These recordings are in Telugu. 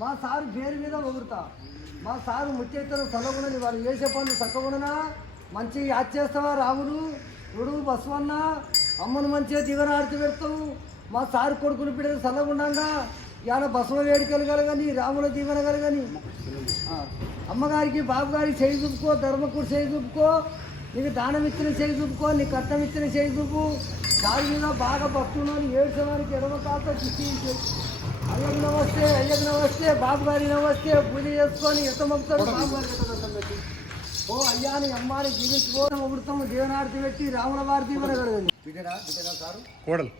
మా సారు పేరు మీద పొగుడుతా. మా సారు ముత్యెత్తరు చల్లగుండని వాళ్ళు చేసే పనులు చక్కగుండనా మంచిగా యాద్ చేస్తావా రాములు నుడు బసవన్న అమ్మను మంచిగా దీవెనార్తి పెడతావు. మా సారు కొడుకులు బిడ్డలు చల్లగుండంగా ఇవాళ బసవ వేడుకలు కలగని రాముల దీవెన కలగని అమ్మగారికి బాబుగారికి చేయి చూపుకో, ధర్మకుడు చేయి చూపుకో, నీకు దానం ఇచ్చిన చేయి చూపుకో, నీ కట్నం ఇచ్చిన చేయి చూపు. దాని మీద బాగా భక్తులు ఏడ్చడానికి ఎడమ కాక కృషి అయ్యకు నమస్తే, అయ్యకు నమస్తే, బాబుగారి నమస్తే, పూజ చేసుకొని ఎంత మొక్కుతాడు బాబుగారి పెట్టి ఓ అయ్యాని అమ్మాని జీవించుకోవడం మొగుడుతాము దేవనార్తి పెట్టి రాముల వారి దీవెన కలగండి. బిడ్డరా బిడ్డరా సారు కోడలు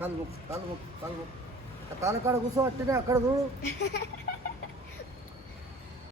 కలుపు కలుపు కలుపు తాను కాడ కూర్చో అట్టనే అక్కడ చూడు.